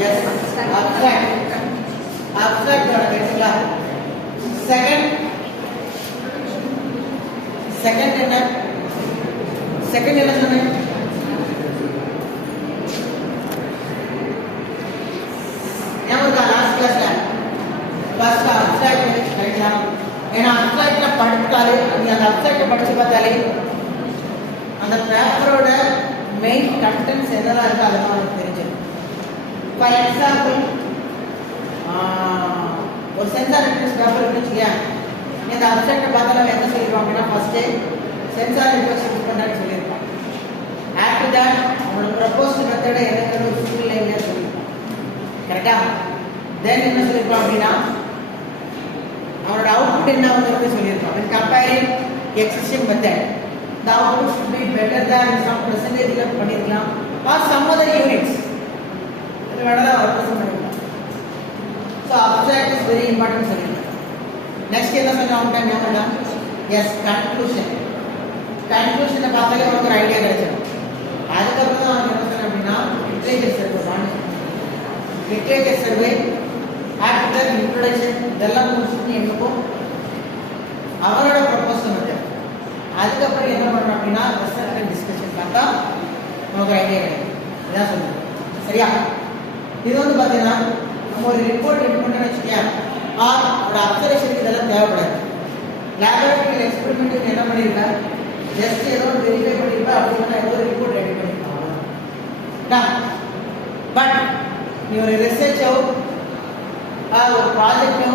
Yes. Abstract. Abstract கேட்டீங்களா? Second என்ன? Second என்ன சொன்னேன்? லாஸ்ட் கிளாஸ்ல ஃபர்ஸ்ட் அப்ஸ்ட்ராக்ட் கரெக்ட்டா? ஏன்னா அப்ஸ்ட்ராக்ட்ல படிச்சாலே நீங்க அந்த அப்ஸ்ட்ராக்ட் படிச்சு பார்த்தாலே அந்த பேப்பரோட மெயின் கண்டென்ட்ஸ் என்னெல்லாம் இருக்கு அதெல்லாம் உங்களுக்கு தெரிஞ்சிடும். ஃபார் எக்ஸாம்பிள் ஒரு சென்சார் நெட்வொர்க்ஸ் பேப்பர் இருக்குன்னு இந்த அப்ஸ்ட்ராக்ட் பார்த்தாலும் என்ன சொல்லிடுவாங்கன்னா ஃபர்ஸ்ட் சென்சார் நெட்வொர்க்ஸ் யூஸ் பண்ணுறான்னு சொல்லியிருப்பாங்க. ஆஃப்டர் தட் உங்களுக்கு ப்ரப்போஸ்ட் மெத்தடை என்னங்கிற ஒரு சூழ்நிலையிலே சொல்லியிருப்பாங்க. கரெக்டா? தென் என்ன சொல்லியிருப்பாங்க அப்படின்னா அவனோட அவுட்புட் என்னங்கிறது சொல்லியிருப்பாங்க. Comparing existing method the output should be better than some percentage ல பண்ணிருக்கலாம் or some other units இது வேணா ரெப்ரசன்ட் பண்ணிக்கலாம். So abstract is very important சொல்லிருக்கேன். நெக்ஸ்ட் என்ன சொன்னோம் ஞாபகம்? S conclusion. கன்க்ளூஷனை பார்த்தாலே உங்களுக்கு ஒரு ஐடியா கிடைச்சிடும். அதுக்கப்புறம் தான் என்ன சொன்னேன் அப்படின்னா லிட்ரேச்சர் சர்வே பண்ணணும். லிட்ரேச்சர் சர்வே ஆஃப்டர் இன்ட்ரோடக்ஷன் இதெல்லாம் முடிச்சுட்டு எங்கப்போ அவரோட ப்ரொபோசல் வந்து அதுக்கப்புறம் என்ன பண்ணணும் அப்படின்னா ரிசர்ச் அண்ட் டிஸ்கஷன் பார்த்தா நமக்கு ஐடியா கிடைக்கும். இதான் சொல்லுங்க சரியா? இது வந்து பார்த்தீங்கன்னா நம்ம ஒரு ரிப்போர்ட் ரெடி பண்ணுறோம்னு வச்சுக்கியா ஒரு அப்சர்வேஷனுக்கு இதெல்லாம் தேவைப்படாது. லேபரேட்டரி எக்ஸ்பெரிமெண்ட்டுக்கு என்ன பண்ணியிருக்கேன் ஜஸ்ட் ஏதோ ஒரு வெரிஃபை பண்ணியிருப்பேன் அப்படின்னா ஏதோ ஒரு ரிப்போர்ட் ரெடி பண்ணியிருக்காங்க. பட் நீ ஒரு ரிசர்ச்சோ ஒரு ப்ராஜெக்டோ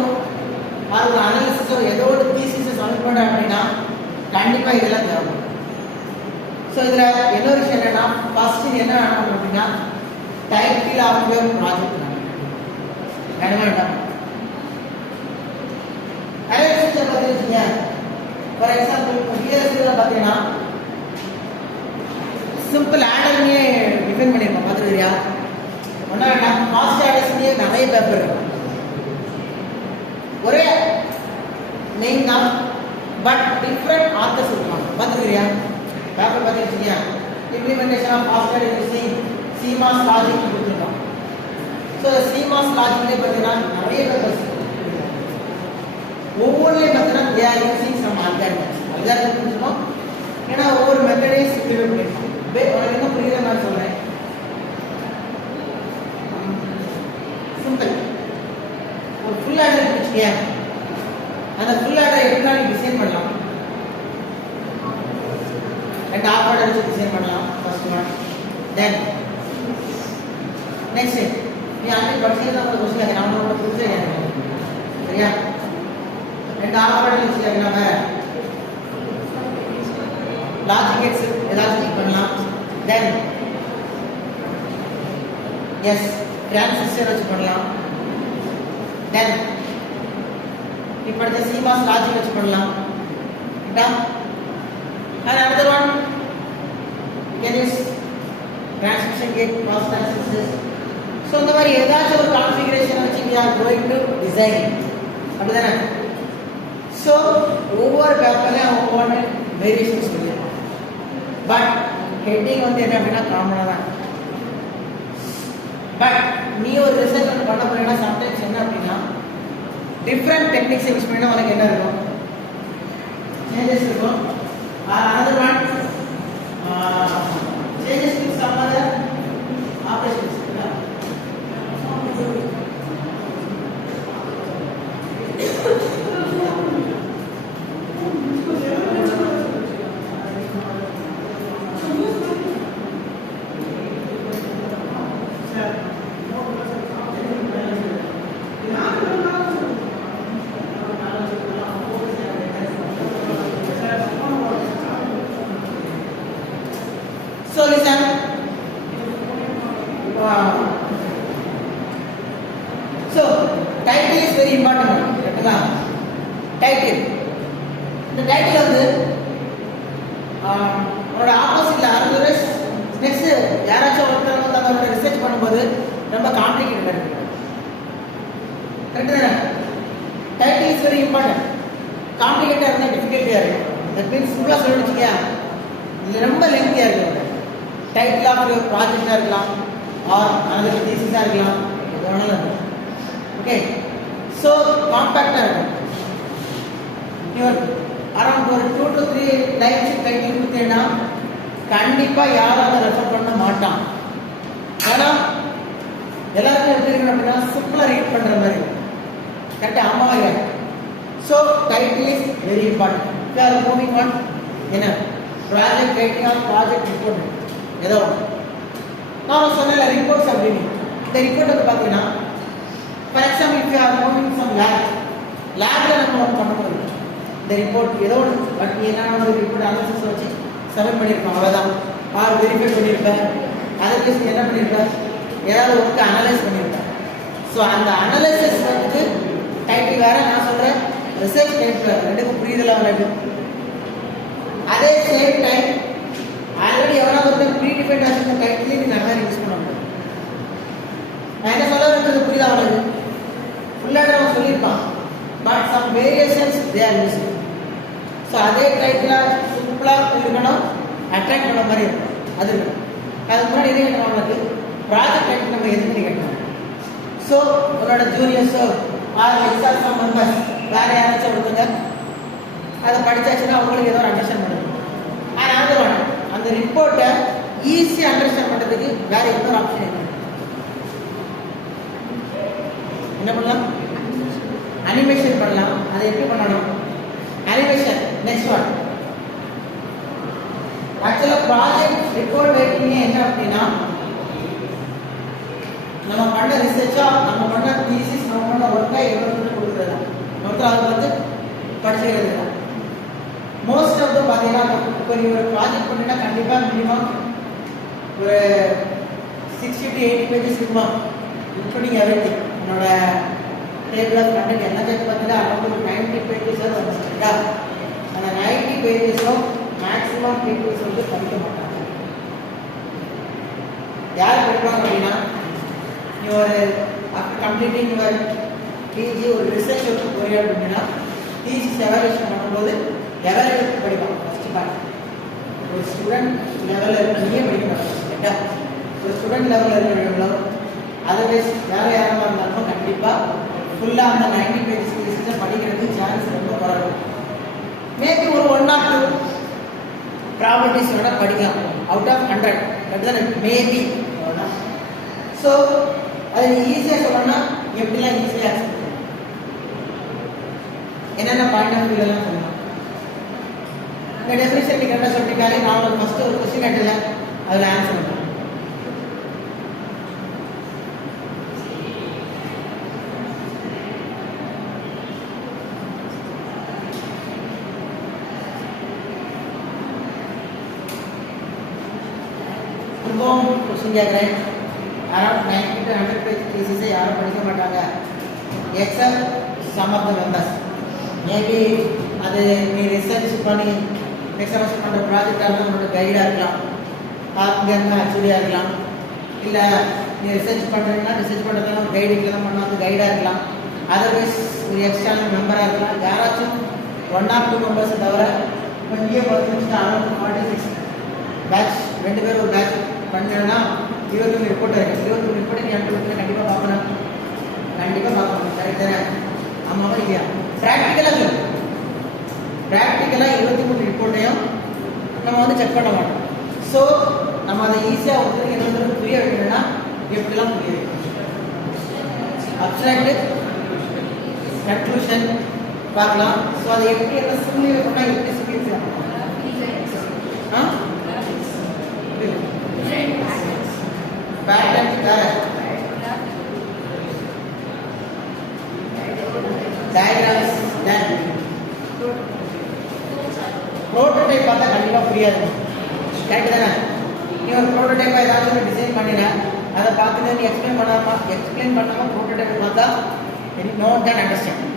ஒரு அனாலிசிஸோ ஏதோ ஒரு தீசிஸை சப்மிட் பண்ணுறேன் அப்படின்னா கண்டிப்பாக இதெல்லாம் தேவைப்படும். ஸோ இதில் இன்னொரு விஷயம் என்னன்னா ஃபர்ஸ்ட் என்ன ஆகணும் அப்படின்னா டைட்டில் ஆஃப் யுவர் ப்ராஜெக்ட் வேண்டாம். நிறைய விஷயத்தை பார்த்தீங்க. ஃபார் எக்ஸாம்பிள் பிஎஸ்சியில் பார்த்தீங்கன்னா சிம்பிள் ஆடர்னே டிஃபைன் பண்ணியிருக்கோம். பார்த்துருக்கியா? ஒன்றா வேண்டாம் ஃபாஸ்ட் ஆடர்ஸ்லேயே நிறைய பேப்பர் இருக்கும். ஒரே நேம் தான் பட் டிஃப்ரெண்ட் ஆத்தர்ஸ் இருப்பாங்க. பார்த்துருக்கியா? பேப்பர் பார்த்துருக்கியா? Implementation of fast using CMOS logic கொடுத்துருக்கோம். ஸோ CMOS லாஜிக்லேயே பார்த்தீங்கன்னா நிறைய பேப்பர்ஸ் ஒவ்வொன்றிலையும் பார்த்தீங்கன்னா they are using some algorithms. Algorithm புரிஞ்சுக்கணும். ஏன்னா ஒவ்வொரு மெத்தடையும் சிம்பிளிஃபை பண்ணிருக்கோம். உனக்கு என்ன புரியுற மாதிரி சொல்கிறேன். சிம்பிள் ஒரு ஃபுல் ஆர்டர் வச்சுக்கியா அந்த ஃபுல் ஆர்டர் எப்படினா நீ டிசைன் பண்ணலாம். அண்ட் ஆஃப் ஆர்டர் வச்சு டிசைன் பண்ணலாம். First one. தென் நெக்ஸ்ட் நீ ஆல்ரெடி படிச்சது தான் உங்களுக்கு கொஸ்டின் நான் உங்களோட புரிஞ்சே சரியா? அண்ட் ஆஃப் ஆர்டர் வச்சு நம்ம லாஜிக் கேட்ஸ் ஏதாச்சும் பண்ணலாம். தென் எஸ் டிரான்சிஸ்டர் வச்சு பண்ணலாம். தென் இப்போ அடுத்த CMOS லாஜிக் வச்சு பண்ணலாம். ரைட்டா? And another one can use transmission gate cross transistors. So இந்த மாதிரி ஏதாச்சும் ஒரு கான்ஃபிகரேஷன் வச்சு we are going to design அப்படிதானே? ஸோ ஒவ்வொரு பேப்பர்லையும் ஒவ்வொரு வேரியேஷன்ஸ் சொல்லியிருக்கோம். பட் ஹெட்டிங் வந்து என்ன அப்படின்னா காமனாக தான். பட் நீ ஒரு ரிசர்ச் ஒன்று பண்ண போறீங்கன்னா சம்டைம்ஸ் என்ன அப்படின்னா டிஃப்ரெண்ட் டெக்னிக்ஸ் யூஸ் பண்ணா உனக்கு என்ன இருக்கும் சேஞ்சஸ் இருக்கும். another one changes in some other operations. So listen. So title is very important. Title. The title வந்து உங்களோட ஆப்போசிட்ல அருந்தரஸ் நெக்ஸ்ட் யாராச்சும் ஒருத்தர் வந்து அவரோட ரிசர்ச் பண்ணும்போது ரொம்ப காம்ப்ளிகேட்டடா இருக்கு. கரெக்ட்டா? Title is very important. காம்ப்ளிகேட்டடா இருந்தா டிஃபிகல்ட்டியா இருக்கும். தட் மீன்ஸ் சிம்பிளா சொல்லணும்னு இது ரொம்ப லெங்தியா இருக்கு. டைட்டில் ஆஃப் யுவர் ப்ராஜெக்டா இருக்கலாம், ஆர் another thesis இருக்கலாம் எது வேணாலும் இருக்கும். ஓகே, ஸோ காம்பேக்டாக இருக்கும். இவர் அரௌண்ட் ஒரு 2 to 3 லைன்ஸ் டைட்டில் கொடுத்தீங்கன்னா கண்டிப்பாக யாரும் அதை ரெஃபர் பண்ண மாட்டான். ஏன்னா எல்லாருக்கும் எப்படி இருக்கணும் அப்படின்னா சிம்பிளாக ரீட் பண்ணுற மாதிரி இருக்கும். கரெக்டாக ஆமாம் இல்லை. So title is very important. We are moving on. என்ன project writing or project report ஏதோ நான் சொன்னல ரிப்போர்ட்ஸ் அப்படின்னு. இந்த ரிப்போர்ட் வந்து பார்த்தீங்கன்னா for example if you are moving some லேப்ல நம்ம ஒர்க் பண்ண போகிறோம். இந்த ரிப்போர்ட் ஏதோ ஒன்று பட் என்னென்ன ஒரு ரிப்போர்ட் அனாலிசிஸ் வச்சு சப்மிட் பண்ணியிருப்போம், அவ்வளோதான். ஆர் வெரிஃபை பண்ணியிருப்பேன், அதை பேசி என்ன பண்ணியிருப்பேன், ஏதாவது ஒர்க்கு அனலைஸ் பண்ணியிருப்பேன். ஸோ அந்த அனலைசிஸ் வந்து டைட்டில் வேறு, நான் சொல்கிறேன் ரிசர்ச் டைட்டில் வேறு, ரெண்டுக்கும் புரியுதெல்லாம் வேறு. அதே சேம் டைம் ஆல்ரெடி எவராவது ஒரு ப்ரீடிஃபைண்ட் ஆகிருந்த டைட்டிலே நீங்கள் அந்த மாதிரி யூஸ் பண்ண முடியும். நான் என்ன சொல்ல இருக்கிறது புரியுதா அவனுக்கு? ஃபுல்லாக அவன் சொல்லியிருப்பான், but some variations they are using. So அதே டைட்டிலாக சிம்பிளாக இருக்கணும், அட்ராக்ட் பண்ண மாதிரி இருக்கும். அது இருக்கணும். அதுக்கு முன்னாடி எது கேட்கணும், அவனுக்கு ப்ராஜெக்ட் டைட்டில் நம்ம எது பண்ணி கேட்கணும். ஸோ உன்னோட ஜூனியர்ஸோ ஆர் எக்ஸாம் மெம்பர்ஸ் வேறு யாராச்சும் ஒருத்தங்க அதை படித்தாச்சுன்னா அவங்களுக்கு ஏதோ ஒரு அண்டர்ஸ்டாண்ட் பண்ணுது. ஆனால் அந்த ரிப்போர்ட்டை ஈஸியாக அண்டர்ஸ்டாண்ட் பண்ணுறதுக்கு வேறு எந்த ஒரு ஆப்ஷன் இல்லை. என்ன பண்ணலாம்? அனிமேஷன் பண்ணலாம். அதை எப்படி பண்ணணும்? Animation next one. ஆக்சுவலாக ப்ராஜெக்ட் ரிப்போர்ட் ரைட்டிங் என்ன அப்படின்னா நம்ம பண்ண ரிசர்ச்சா, நம்ம பண்ண தீசிஸ், நம்ம பண்ண ஒர்க்கை எவ்வளோ கொடுக்குறது மொத்தம் அதை வந்து படிச்சுக்கிறது தான். மோஸ்ட் ஆஃப் பார்த்தீங்கன்னா இப்போ நீங்கள் ஒரு ப்ராஜெக்ட் பண்ணினா கண்டிப்பாக மினிமம் ஒரு 60 to 80 பேஜஸ் இருக்குமா, இன்க்ளூடிங் எவ்ரிதிங். என்னோட டேபிள் ஆஃப் கண்டென்ட் என்ன சேர்த்து பார்த்தீங்கன்னா அரௌண்ட் ஒரு 90 பேஜஸாக வரும். சரிங்களா? அந்த 90 பேஜஸும் மேக்ஸிமம் பீப்புள்ஸ் வந்து படிக்க மாட்டாங்க. யார் படிப்பாங்க அப்படின்னா, நீ ஒரு ஆஃப்டர் கம்ப்ளீட்டிங் யுவர் பிஜி ஒரு ரிசர்ச் ஒர்க் போறியா அப்படின்னா தீசிஸ் எவாலுவேஷன் பண்ணும்போது எவாலுவேட் படிப்பாங்க. ஃபஸ்ட்டு பார்ட் ஒரு ஸ்டூடெண்ட் லெவலில் இருக்கிறதே படிக்க மாட்டாங்க. கரெக்டா? ஒரு ஸ்டூடெண்ட் லெவலில் இருக்கிறவங்களோ அதர்வைஸ் வேறு யாராக இருந்தாலும் கண்டிப்பாக ஃபுல்லாக அந்த 90 பேஜஸ் தீசிஸை படிக்கிறதுக்கு சான்ஸ் ரொம்ப குறைவு. மேபி ஒரு 1 or 2 ப்ராபர்ட்டிஸ் வேணால் படிக்கலாம் அவுட் ஆஃப் 100. அப்படிதான் மேபி. அவ்வளோதான். ஸோ அதை ஈஸியாக சொல்லணும்னா எப்படிலாம் ஈஸியாக ஆக்செப்ட் பண்ணலாம், என்னென்ன பாயிண்ட் ஆஃப் வியூலாம் சொல்லலாம். இந்த டெஃபினிஷன் நீங்கள் என்ன சொல்லிட்டாலே நான் உங்களுக்கு ஃபஸ்ட்டு ஒரு கொஸ்டின் கேட்டல அதில் ஆன்சர் பண்ணுறேன். கொஸ்டின் கேட்குறேன். அரௌண்ட் 90 to 100 பேஜ் தீசிஸை யாரும் படிக்க மாட்டாங்க except some of the members. Maybe அது நீ ரிசர்ச் பண்ணி எக்ஸாம்ஸ் பண்ணுற ப்ராஜெக்டாக இருந்தால் உன்னோட கைடாக இருக்கலாம், இங்கே இருந்தால் ஆக்சுவலியாக இருக்கலாம். இல்லை நீ ரிசர்ச் பண்ணுறீங்கன்னா ரிசர்ச் பண்ணுறதுலாம் கைடு இல்லை தான் பண்ணால் அது கைடாக இருக்கலாம். அதர்வைஸ் ஒரு எக்ஸ்டர்னல் மெம்பராக இருக்கலாம். யாராச்சும் 1 or 2 மெம்பர்ஸை தவிர இப்போ இங்கே பார்த்து அரௌண்ட் 46 பேட்ச் 2 பேர் ஒரு பேட்ச் பண்ணேன்னா 21 ரிப்போர்ட் இருக்குது. 21 ரிப்போர்ட்டை நீ எடுத்து கண்டிப்பாக பார்க்கணும். கண்டிப்பாக பார்க்கணும். கரெக்ட் தானே? ஆமாம் இல்லையா? ப்ராக்டிக்கலாக சொல்லு. ப்ராக்டிக்கலாக 23 ரிப்போர்ட்டையும் நம்ம வந்து செக் பண்ண மாட்டோம். ஸோ நம்ம அதை ஈஸியாக ஒருத்தருக்கு இன்னொரு புரிய வைக்கணும்னா எப்படிலாம் புரிய வைக்கணும். அப்ஸ்ட்ராக்ட், கன்க்ளூஷன் பார்க்கலாம். ஸோ அதை எப்படி என்ன சிம்லி வைக்கணும்னா எப்படி சிம்பிளிஃபை பேட்டர்ன் டயக்ராம்ஸ் தென் ப்ரோட்டோடைப் பார்த்தா கண்டிப்பாக புரியாது. கரெக்ட் தானே? நீ ஒரு ப்ரோட்டோடைப்பாக ஏதாச்சும் டிசைன் பண்ணினா அதை பார்த்துட்டு நீ எக்ஸ்பிளைன் பண்ணாமல் ப்ரோட்டோடைப்பை பார்த்தா நோ கேன் அண்டர்ஸ்டாண்ட்.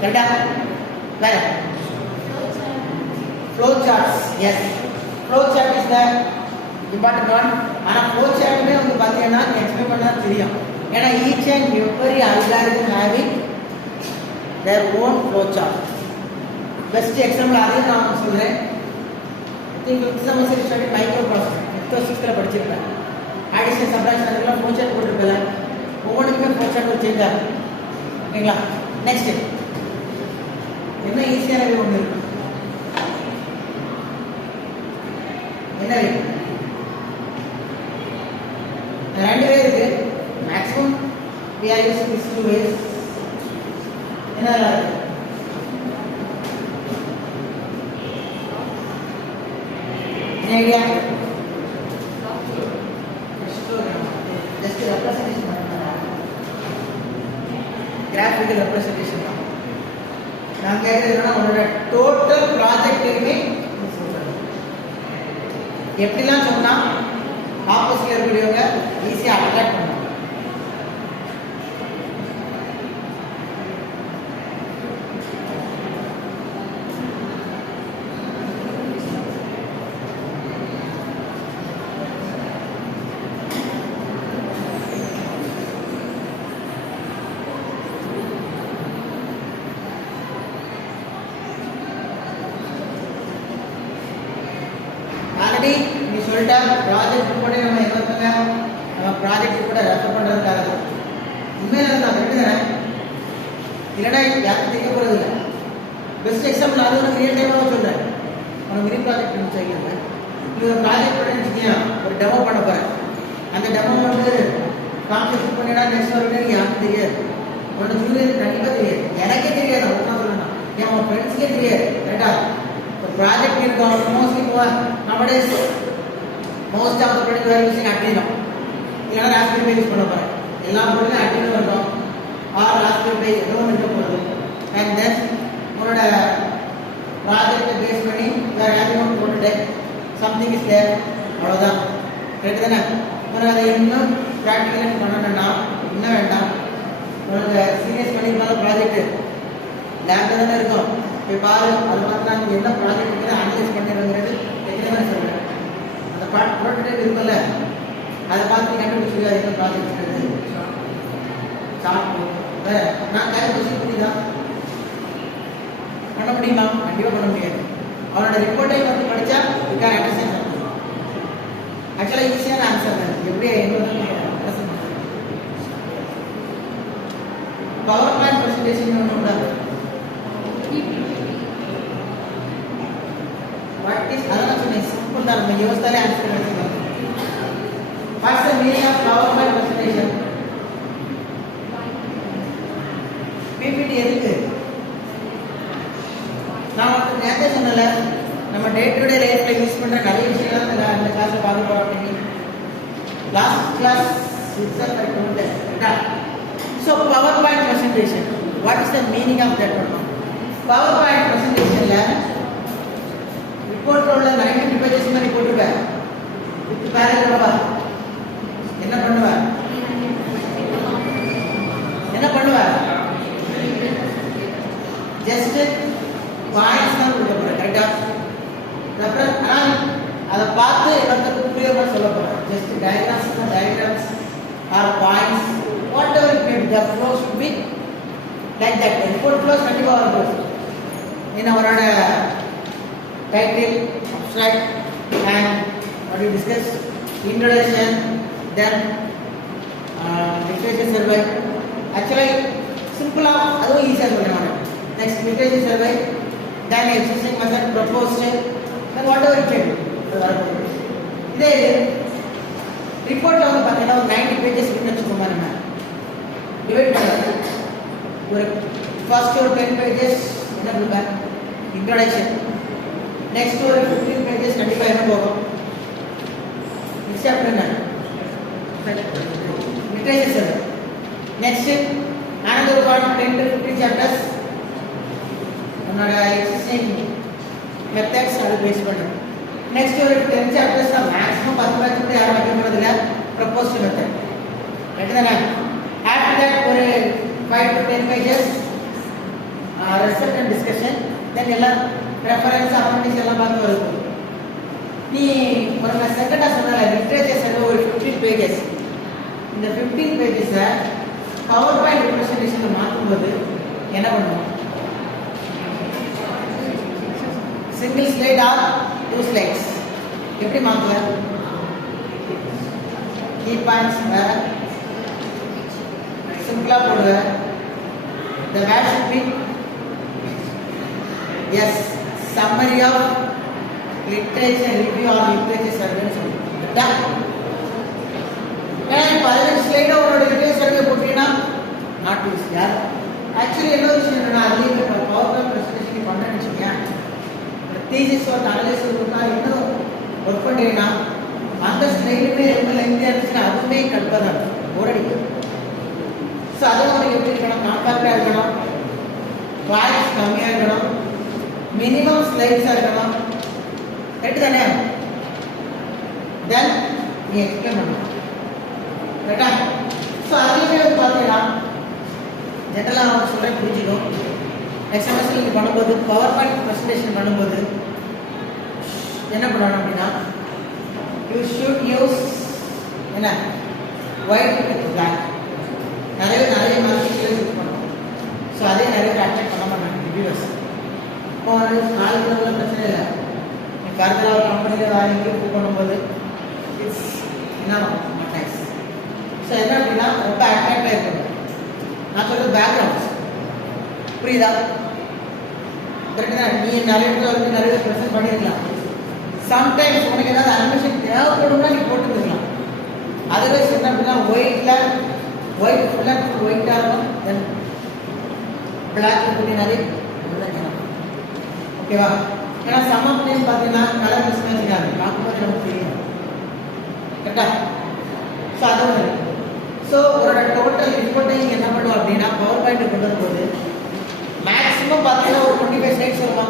கரெக்டா? வேற flow charts. Yes, flow chart is the important one. ஆனால் ஃப்ளோ சார்ட்டுமே வந்து பார்த்தீங்கன்னா எக்ஸ்பிளைன் பண்ணால் தெரியும். ஏன்னா each and every algorithm having their own flow chart. Best example அதே நான் சொல்றேன். think 5th semester study microprocessor 5th 6th படிச்சிருக்கேன். அடிஷன் சப்ராக்ஷன் அதுக்கெல்லாம் ஃப்ளோ சார்ட் போட்டுருக்கல, ஒவ்வொன்றுக்குமே ஃப்ளோ சார்ட் ஒரு சேஞ்ச் ஆகும். ஓகேங்களா? நெக்ஸ்ட் என்ன ஈஸியானது ஒன்று இருக்கு, என்ன இருக்கு? ரெண்டு வே இருக்கு, maximum we are using these two ways. என்ன இருக்கு? என்ன ஐடியா? ஜஸ்ட் ரெப்ரசன்டேஷன் பண்ணுறேன், கிராஃபிக்கல் ரெப்ரசன்டேஷன் தான். நான் கேட்குறது என்னன்னா உங்களோட டோட்டல் ப்ராஜெக்டையுமே எப்படிலாம் சொன்னால் ஆப்போசிட்ல இருக்கக்கூடியவங்க ஈஸியாக அட்ராக்ட் பண்ணுவாங்க. ஆல்ரெடி நீ சொல்லிட்டா ப்ராஜெக்ட் கூட நம்ம எவ்வளோங்க நம்ம ப்ராஜெக்ட் கூட ரெஃபர் பண்ணுறதுக்காக உண்மையில நான் ரெண்டு தானே, இல்லைன்னா யாருக்கும் தெரிய போகிறது இல்லை. பெஸ்ட் எக்ஸாம்பிள் அது ஒரு ரியல் டைமாக சொல்கிறேன். உனக்கு மினி ப்ராஜெக்ட் முடிச்சு வைக்கிறேன், நீ ஒரு ப்ராஜெக்ட் பண்ணி வச்சுக்கியா, ஒரு டெமோ பண்ண போகிறேன். அந்த டெமோ வந்து கான்செப்ட் பண்ணினா நெக்ஸ்ட் ஒரு நீ யாருக்கும் தெரியாது, உன்னோட ஜூனியர் கண்டிப்பாக தெரியாது, எனக்கே தெரியாது. அவங்க தான் சொல்லணும், என் உன் ஃப்ரெண்ட்ஸ்க்கே தெரியாது. கரெக்டாக ப்ராஜெக்ட் இருக்கும் mostly nowadays most of the project are using Arduino. இல்லைனா ராஸ்பெரி பை யூஸ் பண்ண போகிறேன். எல்லா பொருளும் Arduino இருக்கும், ஆர் ராஸ்பெரி பை ஏதோ ஒன்று இருக்க போகிறது. அண்ட் தென் உங்களோட ப்ராஜெக்டை பேஸ் பண்ணி வேறு யாரும் போட்டுட்டு சம்திங் இஸ் தேர், அவ்வளோதான். கரெக்டு தானே? உனக்கு அதை இன்னும் ப்ராக்டிக்கலாக பண்ணணும்னா இன்னும் வேண்டாம், உனக்கு சீரியஸ் பண்ணியிருந்தாலும் ப்ராஜெக்ட்டு லேண்டில் தானே இருக்கும். போய் பாரு, அது பார்த்தா நீங்கள் என்ன ப்ராஜெக்ட் இருக்குது அனலைஸ் பண்ணிடுங்கிறது தெரியாமல் சொல்கிறேன். அந்த ப்ரோட்டோடைப் இருக்குல்ல, அதை பார்த்து கண்டுபிடிச்சி அது என்ன ப்ராஜெக்ட் இருக்குது சாப்பிட்டு நான் கையில் வச்சு புரியுதான் பண்ண முடியுமா? கண்டிப்பாக பண்ண முடியாது. அவனோட ரிப்போர்ட்டை வந்து படித்தா யூ கேன் அண்டர்ஸ்டாண்ட். ஆக்சுவலாக ஈஸியான ஆன்சர் தான். எப்படி பவர் பாயிண்ட் ப்ரெசன்டேஷன் ஒன்று கூடாது. What is another thing? Simple that we use the answer. What's the meaning of PowerPoint presentation? PPT எதுக்கு? நான் வந்து நேரத்தை சொன்னல, நம்ம டே டு டே லைஃப்ல யூஸ் பண்ற நிறைய விஷயங்கள் இந்த கிளாஸ்ல பார்க்க போறோம் அப்படின்னு. Last class itself I told that. So PowerPoint presentation. What is the meaning of that one? PowerPoint presentation la ரிப்போர்ட்ல உள்ள 90 பேஜஸ் மாதிரி போட்டுருவேன். வித் பேராகிராஃபா என்ன பண்ணுவேன்? ஜஸ்ட் பாயிண்ட்ஸ் தான் கொடுக்க போறேன். கரெக்டா? ரெஃபரன்ஸ் ஆனால் அதை பார்த்து எல்லாத்துக்கும் புரியாம சொல்ல போறேன். Just diagrams or points whatever it may be, the flow should be like that. Report flows கண்டிப்பாக வரும். in our title, abstract, and what we discussed, introduction, then literature survey. Actually, simple, that is easy. Next, literature survey, then existing method proposed, then whatever it can do. This report on the 90 pages. Divide first 10 pages. Introduction. Next 15 pages 25 next chapter literature survey. Next another 10 to 15 chapters existing methods are based on. Next 10 chapters maximum 10 proposed method. After that 5 to 10 pages result and discussion, then reference appendices எல்லாம் பார்த்து வருது. நீ ஒரு செகண்டா சொன்னல literature survey ஒரு 15 pages. இந்த 15 pages power point ரெப்ரசன்டேஷன்ல மாத்தும்போது என்ன பண்ணுவோம்? சிங்கிள் ஸ்லைட் ஆர் 2 ஸ்லைட்ஸ் எப்படி மாத்துவ? கீ பாயிண்ட்ஸ் வேற சிம்பிளா போடுவேன். The word should be yes summary of literature review or literature survey சொல்லுங்க. ஏன்னா 15 ஸ்லைடு உங்களோட லிட்ரேச்சர் சர்வே போட்டீங்கன்னா நாட் யூஸ் யார் ஆக்சுவலி என்ன விஷயம் என்னன்னா அதுலேயே பவர் பாயிண்ட் ப்ரெசன்டேஷன் பண்ணுறேன்னு வச்சுக்கேன். தீசிஸ் ஒர்க் அனலைசிஸ் ஒர்க்கா இன்னும் ஒர்க் பண்ணுறீங்கன்னா அந்த ஸ்லைடுமே ரொம்ப லெங்க்தியாக இருந்துச்சுன்னா அதுவுமே கடுப்பாக தான் இருக்கும், போர் அடிக்கும். ஸோ அதுவும் உங்களுக்கு எப்படி இருக்கணும், காம்பாக்டாக இருக்கணும், பாயிண்ட்ஸ் கம்மியாக இருக்கணும், மினிமம் ஸ்லைட்ஸாக இருக்கணும், கரெக்டு தானே? தென் நீ எக்ஸ்பிளைன் பண்ணணும், கரெக்டா? ஸோ அதுலேயுமே வந்து பார்த்தீங்கன்னா ஜென்ரலாக அவங்க சொல்கிறேன் புரிஞ்சுக்கணும். நெக்ஸ்ட் செமஸ்டர் நீங்கள் பண்ணும்போது பவர் பாயிண்ட் ப்ரெசன்டேஷன் பண்ணும்போது என்ன பண்ணணும் அப்படின்னா யூ ஷுட் யூஸ் என்ன ஒயிட் வித் பிளாக். நிறைய மார்க்கெட் யூஸ் பண்ணுவோம். ஸோ அதே நிறைய பேர் அட்ராக்ட் பண்ண மாட்டாங்க ரிவ்யூவர்ஸ். இப்போ வந்து நாலு கிலோவில் பிரச்சனை இல்லை. நீ ஃபர்தராக ஒரு கம்பெனியில் வேறு எங்கேயும் புக் பண்ணும்போது இட்ஸ் என்ன நைஸ். ஸோ என்ன அப்படின்னா ரொம்ப அட்ராக்டாக இருக்கணும். நான் சொல்கிறது பேக்ரவுண்ட்ஸ் புரியுதா? கரெக்டு தான். நீ நிறைய இடத்துல வந்து நிறைய ப்ரெசென்ட் பண்ணியிருக்கலாம். சம்டைம்ஸ் உனக்கு ஏதாவது அட்மிஷன் தேவைப்படும்னா நீ போட்டுக்கலாம். அதர்வைஸ் என்ன அப்படின்னா ஒயிட்டில் ஒயிட் ஃபுல்லாக ஒயிட்டாக இருக்கும், தென் பிளாக் பண்ணி நிறைய ஓகேவா? ஏன்னா சம்மர் பிளேஸ் பார்த்தீங்கன்னா கலர் மிஸ்மேட்ச் இருக்காது, பார்க்கும்போது நமக்கு தெரியும், கரெக்டா? ஸோ அது ஒன்று. ஸோ ஒரு டோட்டல் ரிப்போர்ட்டையும் என்ன பண்ணுவோம் அப்படின்னா பவர் பாயிண்ட் கொண்டு வரும்போது மேக்ஸிமம் பார்த்தீங்கன்னா ஒரு 25 ஸ்லைட்ஸ் வருமா,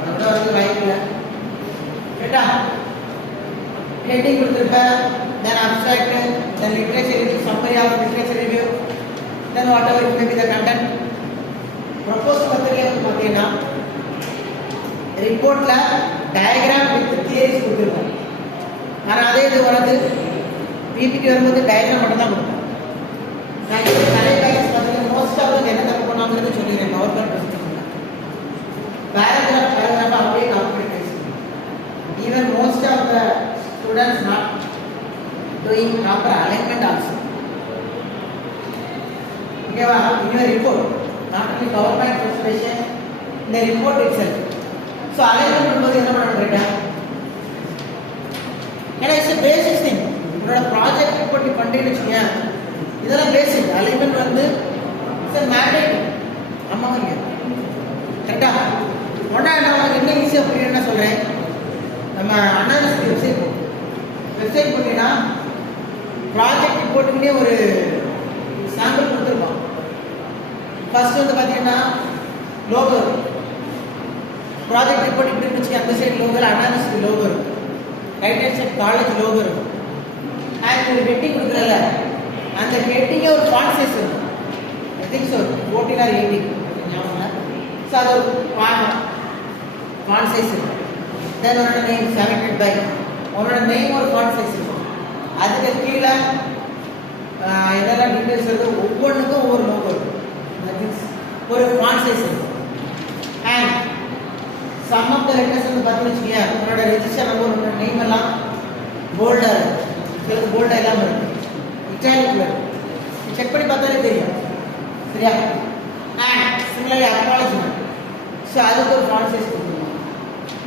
அதோட வந்து வாய்ப்பு இல்லை, கரெக்டா? ஹெட்டிங் கொடுத்துருப்பேன், then abstract, then literature review, summary of literature review, then whatever it may be the content. Propose பத்திரிகை வந்து பார்த்தீங்கன்னா ரிப்போர்ட்டில் டயக்ராம் வித் தியரிஸ் கொடுத்துருக்கோம். ஆனால் அதே இது வந்து பிபிடி வரும்போது டயக்ராம் மட்டும் தான் கொடுப்போம். நான் இது நிறைய பேரண்ட்ஸ் பார்த்தீங்கன்னா மோஸ்ட் ஆஃப் என்ன தப்பு பண்ணாங்கிறது சொல்லிடுறேன். பவர் பாயிண்ட் ப்ரெசன்டேஷன் பேராகிராஃப் அப்படியே காப்பி பேசி even most of the students not doing proper alignment also. Okay, in your report, not only PowerPoint presentation, in the report itself. So alignment பண்ணும்போது என்ன பண்ணணும் கேட்டா, ஏன்னா இட்ஸ் a basic thing. உங்களோட project report நீ பண்ணுறீங்கன்னு வச்சுக்கோங்க, இதெல்லாம் பேசிக். அலைன்மெண்ட் வந்து இட்ஸ் a mandate. ஆமாங்க, கரெக்டா? ஒன்றா நான் என்ன ஈஸியாக புரியுதுன்னு சொல்கிறேன். நம்ம அனாலிசிஸ் வெப்சைட் போட்டீங்கன்னா ப்ராஜெக்ட் ரிப்போர்ட்டுக்குன்னே ஒரு சாம்பிள் கொடுத்துருக்கோம். ஃபர்ஸ்ட் வந்து பார்த்தீங்கன்னா லோகோ இருக்கும். ப்ராஜெக்ட் ரிப்போர்ட் இப்படி இருந்துச்சு, அந்த சைடு லோகோ, அனாலிசிஸ் லோகோ இருக்கும், right hand side college logo இருக்கும். அண்ட் ஒரு ஹெட்டிங் கொடுக்குறல, அந்த ஹெட்டிங்கே ஒரு ஃபாண்ட் சைஸ் இருக்கும். ஐ திங்க் ஸோ 14 or 18 ஞாபகம். ஸோ அது ஒரு ஃபாண்ட் சைஸ் இருக்கும். தென் உன்னோட நேம் செலக்டட் பை உன்னோட நேம் ஒரு ஃபாண்ட் சைஸ் இருக்கும். அதுக்கு கீழே இதெல்லாம் டீட்டெயில்ஸ் இருக்குது. ஒவ்வொன்றுக்கும் ஒவ்வொரு லோகோ இருக்கும், ஒரு ஃபாண்ட் சைஸ் இருக்கும். And some of the letters வந்து பார்த்தீங்கன்னு வச்சுக்கோங்க, உன்னோட ரெஜிஸ்டர் நம்பர், உன்னோட நேம் எல்லாம் போல்டாக இருக்கும், சிலது போல்டாக இல்லாமல் இருக்கும், இட்டாலிக்கில் இருக்கும். செக் பண்ணி பார்த்தாலே தெரியும், சரியா? And similarly acknowledgement. ஸோ அதுக்கு ஒரு ஃபாண்ட் சைஸ் கொடுத்துருக்கோம்.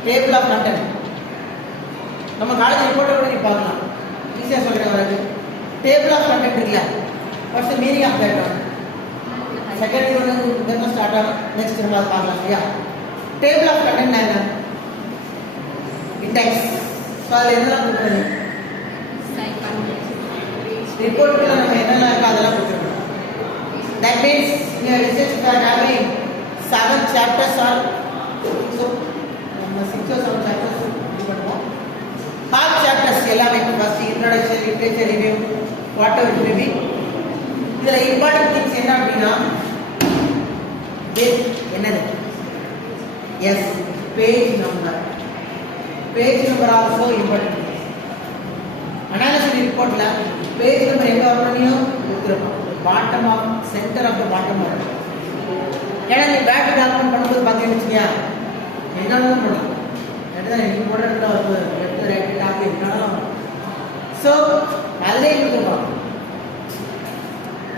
டேபிள் ஆஃப் கண்டென்ட் நம்ம காலேஜ் ரிப்போர்ட்டை கூட நீ பார்க்கலாம், ஈஸியாக சொல்கிறேன். வராது டேபிள் ஆஃப் கண்டென்ட் இருக்குல்ல, what's the meaning of that one? Second year வந்து இதெல்லாம் ஸ்டார்ட் ஆகும், நெக்ஸ்ட் நம்ம அதை பார்க்கலாம், சரியா? டேபிள் ஆஃப் கண்டென்ட் என்ன? இண்டெக்ஸ். ஸோ அதில் என்னெல்லாம் கொடுக்குறது? ரிப்போர்ட்டில் நம்ம என்னெல்லாம் இருக்கோ அதெல்லாம் கொடுத்துருக்கோம். That means your research you are having 7 chapters or so நம்ம 6 or 7 chapters இது பண்ணுவோம். ஆல் சாப்டர்ஸ் எல்லாமே first introduction, literature review, whatever it may be. இதில் இம்பார்ட்டன்ட் திங்ஸ் என்ன அப்படின்னா என்னது? Yes, page number. Page number also important. Analysis ரிப்போர்ட்டில் page number எங்கே வரணும் கொடுத்துருப்போம், bottom of center of the bottom வரும். ஏன்னா நீ பேக் டாக்குமெண்ட் பண்ணும்போது பார்த்தீங்கன்னு வச்சுக்கியா என்னாலும் பண்ணலாம், எடுத்து நீங்கள் போட எடுத்து ரைட்டு டாக்கு என்னாலும். ஸோ அதிலே கொடுத்துருக்கோம்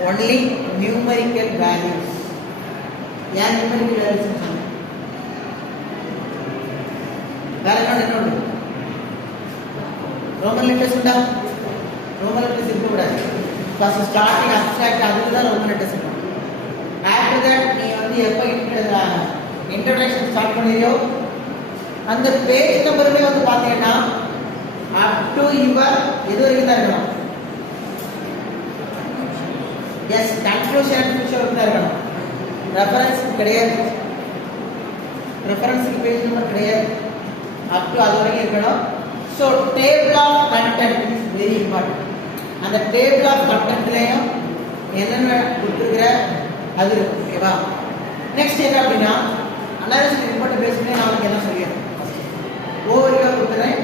ஒன்லி நியூமரிக்கல் வேல்யூஸ். ஏன் நியூமரிக்கல் வேல்யூஸ் சொன்னேன்? வேற என்ன உண்டு? ரோமன் லெட்டர்ஸ் உண்டா? ரோமன் லெட்டர்ஸ் இருக்கக்கூடாது. ஃபர்ஸ்ட் ஸ்டார்டிங் அப்ஸ்ட்ராக்ட் அதுக்கு தான் ரோமன் லெட்டர்ஸ் இருக்கும். ஆஃப்டர் தட் நீ வந்து எப்போ இன்ட்ரடக்ஷன் ஸ்டார்ட் பண்ணியோ அந்த பேஜ் நம்பருமே வந்து பார்த்தீங்கன்னா அப் டு யுவர் எது வரைக்கும் தான் இருக்கணும். எஸ், கன்க்ளூஷன் ஃபியூச்சர் வரைக்கும் தான் இருக்கணும். ரெஃபரன்ஸ் கிடையாது, ரெஃபரன்ஸுக்கு பேஜ் நம்பர் கிடையாது, அப் டு அது வரைக்கும் இருக்கணும். So table of content is very important. அந்த டேபிள் ஆஃப் கண்டென்ட்லையும் என்னென்ன கொடுத்துருக்குற அது இருக்கும். ஓகேவா? நெக்ஸ்ட் என்ன அப்படின்னா அனாலிசிஸ் இம்பார்ட்டன்ட் பேஸ் பண்ணி நான் உங்களுக்கு என்ன சொல்லிடுறேன். ஓவரியாக கொடுத்துறேன்.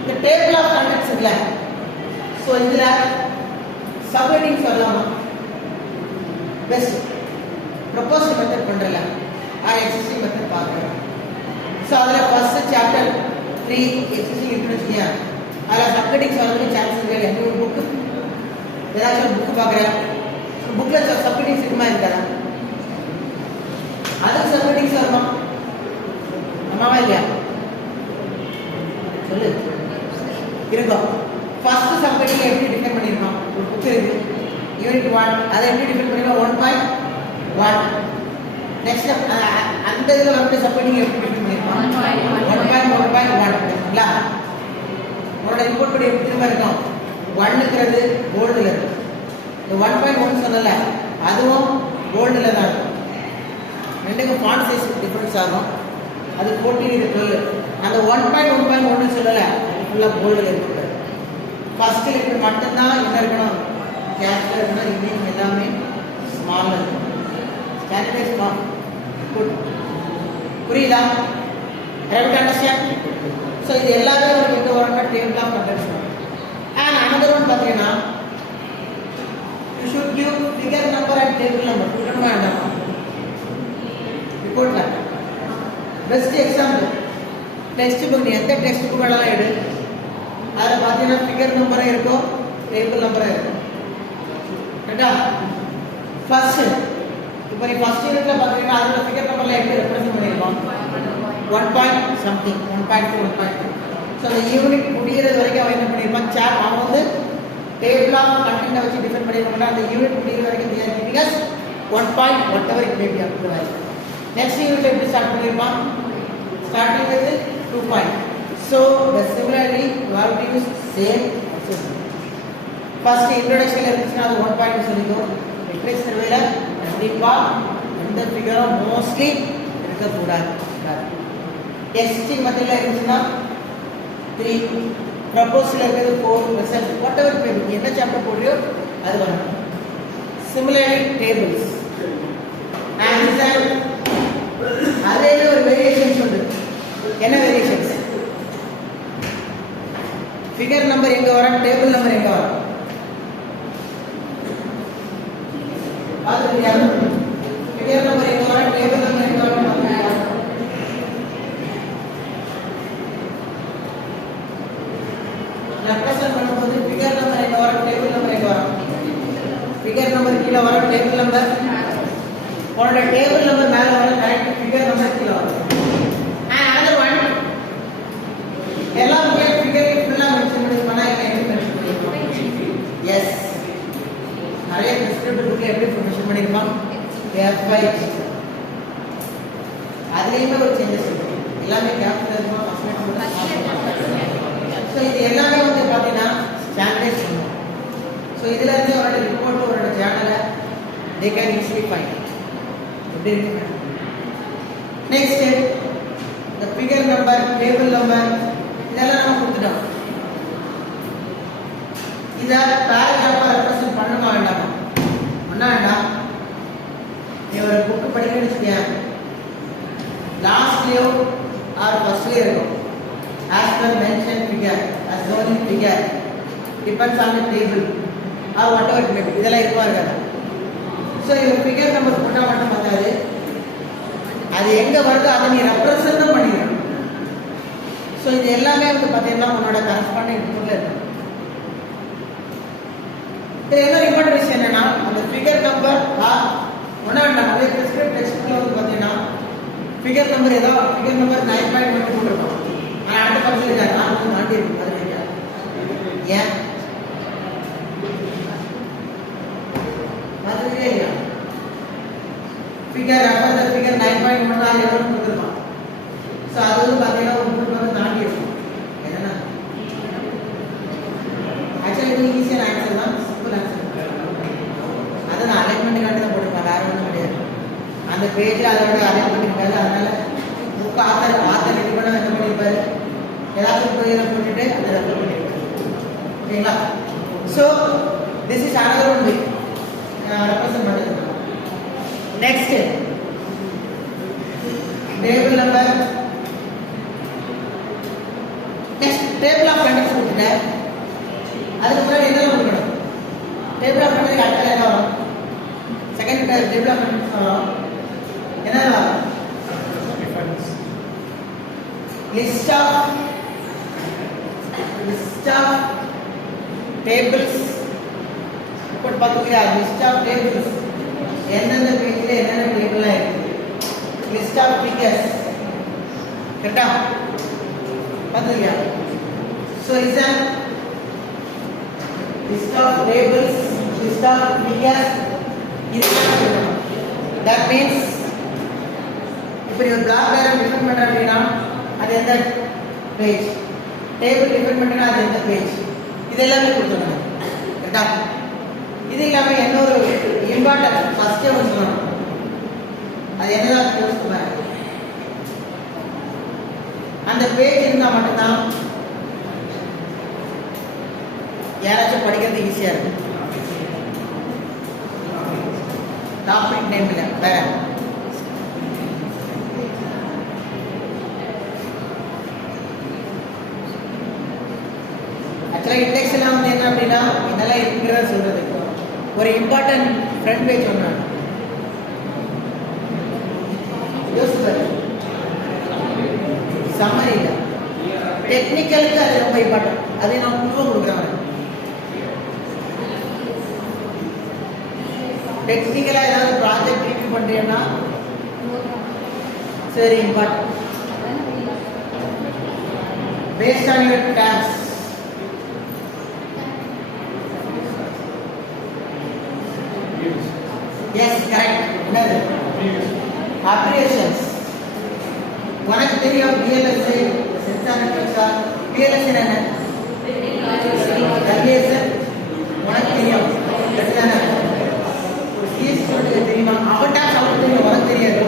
இந்த டேபிள் ஆஃப் கண்டென்ட்ஸ் இருக்குல்ல, ஸோ இதில் சப்ஹெட்டிங் சொல்லலாமா? பெஸ்ட் ப்ரொபோஸ்ட் மெத்தட் பண்ணுறல ஆர் எக்ஸிஸ்டிங் மெத்தட் பார்க்குறேன். ஸோ அதில் ஃபர்ஸ்ட் சாப்டர் 3 எக்ஸிஸ்டிங் இன்ட்ரடக்ஷன் அதில் சப்ஹெட்டிங் சொல்றதுக்கு சான்ஸ் இருக்குது. எந்த ஒரு புக்கு ஏதாச்சும் ஒரு புக்கு பார்க்குறேன், புக்கில் சப்ஹெட்டிங்ஸ் இருக்குமா இருக்காதா? அதுக்கு சப்ஹெட்டிங்ஸ் வருமா? ஆமாவா இல்லையா? சொல்லு. இருக்கும். ஃபர்ஸ்ட் சப்ஹெட்டிங் எப்படி டிஃபைன் பண்ணியிருக்கோம்? ஒரு புக் இருக்கு, யூனிட் 1, அதை எப்படி டிஃபைன் பண்ணிருக்கோம்? 1.1. நெக்ஸ்ட் அந்த இதில் வந்து சப்ஹெட்டிங் எப்படி டிஃபைன் பண்ணியிருக்கோம்? 1.1. உன்னோட இன்புட் படி எப்படி திரும்ப இருக்கும்? 1ங்கிறது கோல்டில் இருக்கும். இந்த 1.1 சொன்னல அதுவும் கோல்டில் தான் இருக்கும். ரெண்டுக்கும் ஃபாண்ட் சைஸ் டிஃபரன்ஸ் ஆகும். அது 14, இது 12. அந்த 1.1.1 சொல்லலை, அது ஃபுல்லாக கோல்டில் இருக்குது. ஃபர்ஸ்ட் லெட்டர் மட்டும்தான் என்ன இருக்கணும்? கேப்ல இருக்கணும். இன்னும் எல்லாமே ஸ்மாலில் இருக்கும். கேப்ல ஸ்மால். குட். புரியுதா? ரெண்டு அண்டர்ஸ்டாண்ட்? ஸோ இது எல்லாமே உங்களுக்கு எங்கே வரணும்னா table of contents. And another one பார்த்தீங்கன்னா you should give figure number and table number. கொடுக்கணுமா வேண்டாமா? ரிப்போர்ட்ல பெஸ்ட் எக்ஸாம்பிள் டெக்ஸ்ட் புக். நீ எந்த டெக்ஸ்ட் புக் வேணாலும் எடு, அதில் பார்த்தீங்கன்னா ஃபிகர் நம்பரும் இருக்கும், டேபிள் நம்பரும் இருக்கும். கரெக்டா? ஃபர்ஸ்ட் இப்போ நீ ஃபர்ஸ்ட் யூனிட்ல பார்த்தீங்கன்னா அதில் ஃபிகர் நம்பரில் எப்படி ரெப்ரசென்ட் பண்ணியிருக்கோம்? 1.something, 1.2, 1.2. ஸோ அந்த யூனிட் முடிகிறது வரைக்கும் அவன் என்ன பண்ணியிருப்பான்? சாட் அவன் வந்து டேபிள் ஆஃப் கண்டென்ட்டை வச்சு டிஃபைன் பண்ணியிருக்கோம்னா அந்த யூனிட் முடிகிற வரைக்கும் because 1.whatever it may be up to that. Next unit எப்படி ஸ்டார்ட் பண்ணியிருப்பான்? Starting with 2. So the similarly you have to use same process. First introduction இருந்துச்சுன்னா அது 1. சொல்லிக்கும். லிட்ரேச்சர் சர்வேல கண்டிப்பாக எந்த ஃபிகரும் மோஸ்ட்லி இருக்கக்கூடாது. எக்ஸிஸ்டிங் மெத்தடில் இருந்துச்சுன்னா 3, ப்ரப்போஸில் இருக்கிறது 4, ரிசல்ட் வாட்டெவர் பேர் என்ன சாப்டர் போடுறியோ அது வரணும். சிமிலர்லி டேபிள்ஸ் ஆன்சர் அதே ஒரு வேரியேஷன்ஸ் உண்டு. என்ன வேரியேஷன்ஸ்? ஃபிகர் நம்பர் எங்கே வரும்? டேபிள் நம்பர் எங்கே வரும்? பார்த்துக்கிட்டியா? ஃபிகர் நம்பர் எங்கே வரும்? டேபிள் நம்பர் எங்கே வரும்? ரெப்ரசன்ட் பண்ணும்போது ஃபிகர் நம்பர் எங்கே வரும்? டேபிள் நம்பர் எங்கே வரும்? ஃபிகர் நம்பர் கீழே வரும், டேபிள் நம்பர் உன்னோட டேபிள் நம்பர் மேலே வரும், கரெக்ட் ஃபிகர் நம்பர் கீழே வரும். அனதர் ஒன் எல்லாமே ஃபிகர் ஃபுல்லாக மென்ஷன் பண்ணால் என்ன மென்ஷன் பண்ணியிருக்கோம்? எஸ், நிறைய டிஸ்கிரிப்டிவ் புக்கில் எப்படி மென்ஷன் பண்ணியிருப்பான்? FY. அதுலேயுமே ஒரு சேஞ்சஸ் இருக்கும். எல்லாமே கேப்டர் இருக்கும். ஸோ இது எல்லாமே வந்து பார்த்தீங்கன்னா ஸ்டாண்டர்டைஸ் பண்ணுவோம். ஸோ இதில் இருந்து அவரோட ரிப்போர்ட் அவரோட சேனலை they can easily find it. எப்படி இருக்கு? நெக்ஸ்ட் இந்த ஃபிகர் நம்பர், டேபிள் நம்பர் இதெல்லாம் நம்ம கொடுத்துட்டோம். இதை பேராகிராஃபாக ரெப்ரசென்ட் பண்ணணுமா வேண்டாமா? பண்ண வேண்டாம். நீ ஒரு புக்கு படிக்கணும்னு வச்சுக்கேன், லாஸ்ட்லேயோ ஆர் ஃபர்ஸ்ட்லேயே இருக்கும். As per mentioned figure, as shown in figure, depends on the table or whatever it may be. இதெல்லாம் இருக்குமா இருக்காது? ஸோ இது ஃபிகர் நம்பர் போட்டால் மட்டும் பார்த்தாது, அது எங்கே வருதோ அதை நீ ரெப்ரசென்ட் பண்ணிடணும். ஸோ இது எல்லாமே வந்து பார்த்தீங்கன்னா உன்னோட கரஸ்பாண்டிங் புக்கில் இருக்கும். இது என்ன இம்பார்ட்டன்ட் விஷயம் என்னன்னா அந்த ஃபிகர் நம்பர் ஒண்ணா வேண்டாம் அதே பிரிஸ்கிரிப்ட் டெக்ஸ்ட்ல வந்து பாத்தீங்கன்னா ஃபிகர் நம்பர் ஏதோ ஃபிகர் நம்பர் 9.1 போட்டுருக்கோம். ஆனா அடுத்த பக்கத்துல இருக்காது நான் வந்து மாட்டி இருக்கு அது ஏன் அதுவே இல்லையா ஃபிகர் அப்ப ஃபிகர் 9.1 தான் எவ்வளவு போட்டுருக்கோம். ஸோ அது வந்து பாத்தீங்கன்னா ஒரு 3 பக்கம் தாண்டி இருக்கும். என்னன்னா ஆக்சுவலி இது ஈஸியான ஆன்சர் தான், சிம்பிள் ஆன்சர். அதை நான் அலைன்மெண்ட் காட்டி தான் போட்டிருப்பேன், வேற ஒன்றும் கிடையாது. அந்த பேஜில் அதோட அலைன் பண்ணியிருக்காரு. அதனால புக் ஆத்தர் ரெடி பண்ண என்ன பண்ணியிருப்பாரு, ஏதாவது பேஜில் போட்டுட்டு அதை ரெஃபர் பண்ணியிருப்பாரு. ஓகேங்களா? So this is another one way represent பண்ணுறது. Next table number, next table of contents கொடுத்துட்டேன். அதுக்கு முன்னாடி என்ன கொடுக்கணும், டேபிள் ஆஃப் கண்டென்ட்ஸ் அடுத்த என்ன வரும், செகண்ட் டேபிள் ஆஃப் கண்டென்ட்ஸ் வரும். என்ன வரும், லிஸ்ட் ஆஃப் டேபிள்ஸ். இப்போ பார்த்துக்கிட்டா லிஸ்ட் ஆஃப் டேபிள்ஸ் எந்தெந்த பேஜ்ல என்னென்ன டேபிள்லாம் இருக்கு, லிஸ்ட் ஆஃப் ஃபிகர்ஸ். கரெக்டா பார்த்துக்கியா? So is a list of tables, list of figures. That means இப்படி ஒரு பிளாக் டயக்ராம் டிஃபைன் பண்ற அப்படின்னா அது எந்த பேஜ், டேபிள் டிஃபைன் பண்ணா அது எந்த பேஜ், இது எல்லாமே கொடுத்துருங்க. கரெக்டா? இது இல்லாம என்ன ஒரு இம்பார்ட்டன்ட் ஃபர்ஸ்டே வந்து சொல்லணும், அது என்னதான் யோசிச்சுங்க. அந்த பேஜ் இருந்தா மட்டும்தான் யாராச்சும் படிக்கிறது ஈஸியா இருக்கும். டாபிக் நேம் இல்ல வேற. ஆக்சுவலா இண்டெக்ஸ் எல்லாம் வந்து என்ன அப்படின்னா இதெல்லாம் இருக்கிறத சொல்றது. ஒரு இம்பார்ட்டன்ட் ஃப்ரண்ட் பேஜ் ஒன்று யோசிப்பாரு, சம்மரி இல்லை, டெக்னிக்கலுக்கு அது ரொம்ப இம்பார்ட்டன்ட். அதை நான் குழுவம் கொடுக்குறேன். டெக்னிக்கலா ஏதாவது ப்ராஜெக்ட் ரிவ்யூ பண்றீங்கன்னா சரி important. Based on your task. Yes correct. என்னது அப்ரிசியேஷன்ஸ். உனக்கு தெரியும் பிஎல்எஸ்ஐ சென்சார் நெட்வொர்க்ஸா, பிஎல்எஸ்ஐ என்ன அப்ரிசியேஷன் உனக்கு தெரியும் சரிதானே? தெரியுமா? அவன் டாக்ஸ் அவனுக்கு தெரியும், உனக்கு தெரியாது.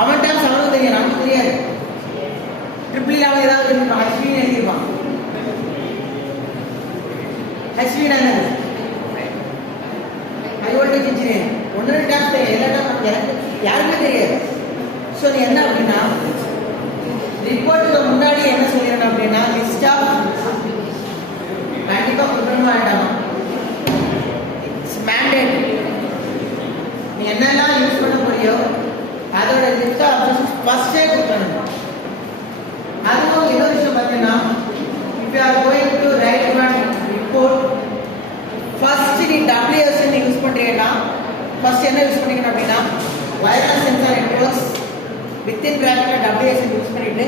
அவன் டாக்ஸ் அவனுக்கு தெரியும், நமக்கு தெரியாது. ட்ரிபிள் அவன் ஏதாவது ஹெச்பி எழுதிருப்பான். ஹெச்பி என்னது? High voltage engineer. ஒன்று டாக்ஸ் தெரியும், எல்லா டாக்ஸ் எனக்கு யாருமே தெரியாது. ஸோ நீ என்ன அப்படின்னா ரிப்போர்ட்டுக்கு முன்னாடி என்ன சொல்லிடணும் அப்படின்னா லிஸ்ட் ஆஃப் கண்டிப்பாக கொடுக்கணுமா வேண்டாமா? மேண்டேட். நீ என்னெல்லாம் யூஸ் பண்ண போறியோ அதோட லிஸ்ட் ஆஃப் ஃபர்ஸ்டே கொடுக்கணும். அதுவும் இன்னொரு விஷயம் பார்த்தீங்கன்னா if you are going to write one report first நீ WSN யூஸ் பண்றீங்கன்னா ஃபர்ஸ்ட் என்ன யூஸ் பண்ணிக்கணும் அப்படின்னா வயர்லெஸ் சென்சார் நெட்வொர்க்ஸ் வித்தின் பிராக்கெட்ல WSN யூஸ் பண்ணிட்டு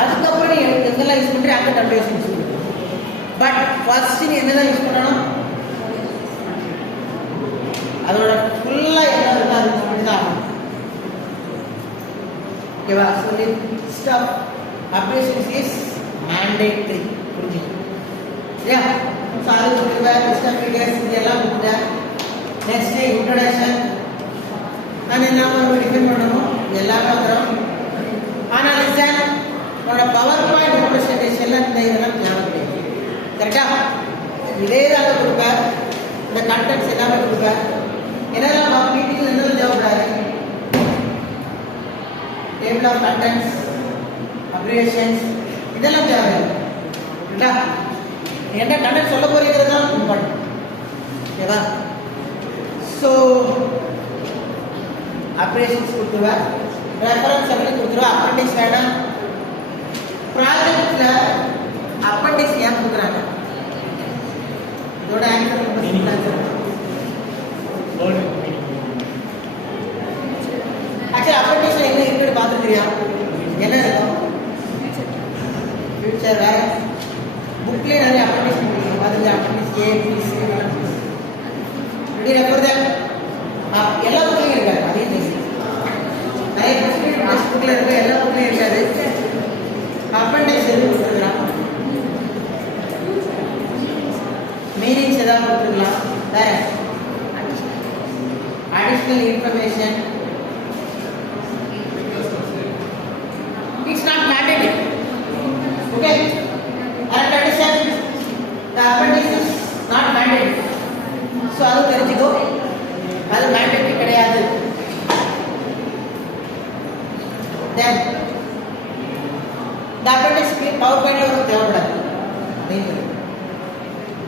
அதுக்கப்புறம் நீ எங்கெல்லாம் யூஸ் பண்றீங்க அங்கே WSN யூஸ் பண்ணு. பட் ஃபர்ஸ்ட் நீ என்னதான் யூஸ் பண்ணணும், அதோட ஃபுல்லா என்ன இருக்கோ அது மட்டும்தான். ஓகேவா? So list of appreciations is mandatory. புரிஞ்சுக்கணும் இல்லையா? ஸோ அது கொடுத்துருவேன். லிஸ்ட் ஆஃப் ஃபிகர்ஸ் இதெல்லாம் கொடுத்துட்டேன். நெக்ஸ்ட் இன்ட்ரோடக்ஷன் நான் என்ன டிஃபைன் பண்ணணும் எல்லாமே வந்துடும். ஆனால் லிசன் உன்னோட பவர் பாயிண்ட் ரெப்ரஸன்டேஷன்ல இந்த இதெல்லாம் ஞாபகம் கிடையாது. கரெக்டா? இதே தான் கொடுப்பேன். இந்த கண்டென்ட்ஸ் எல்லாமே கொடுப்பேன். என்னெல்லாம் மீட்டிங்ல என்னெல்லாம் தேவைப்படாது, டேபிள் ஆஃப் கண்டென்ட்ஸ், அப்ரிசியேஷன்ஸ் இதெல்லாம் தேவை. கரெக்டா? என்ன கண்டென்ட் சொல்ல போறீங்கிறது தான் இம்பார்ட்டன்ட். ஓகேவா? ஸோ அப்ரிசியேஷன்ஸ் கொடுத்துருவேன், ரெஃபரன்ஸ் அப்படி கொடுத்துருவேன். அப்பண்டிக்ஸ் வேண்டாம். ப்ராஜெக்ட்ல அப்பண்டிக்ஸ் ஏன் கொடுக்குறாங்க? ஆக்சுவலி அப்பண்டிக்ஸ்ல என்ன இருக்குன்னு பார்த்துருக்கிறியா? என்ன இருக்கும்? ஃபியூச்சர் வேற புக்லேயே நிறைய அப்பண்டிக்ஸ் முடியும். அதில் அப்பண்டிக்ஸ் ஏ பி சி இப்படி ரெஃபர் எல்லா புக்லையும் இருக்காது. அதையும் தெரியும். நிறைய டெக்ஸ்ட் புக்கில் இருக்க எல்லா புக்லையும் இருக்காது. அப்பண்டிக்ஸ் எதுவும் கொடுத்துருக்குறான், மீனிங்ஸ் ஏதாவது கொடுத்துருக்கலாம். வேற additional information. It's not mandatory. Okay? Correct understand? The appendix is not mandatory. So அது தெரிஞ்சுக்கோ, அது mandatory கிடையாது. Then the appendix PowerPoint உங்களுக்கு தேவைப்படாது.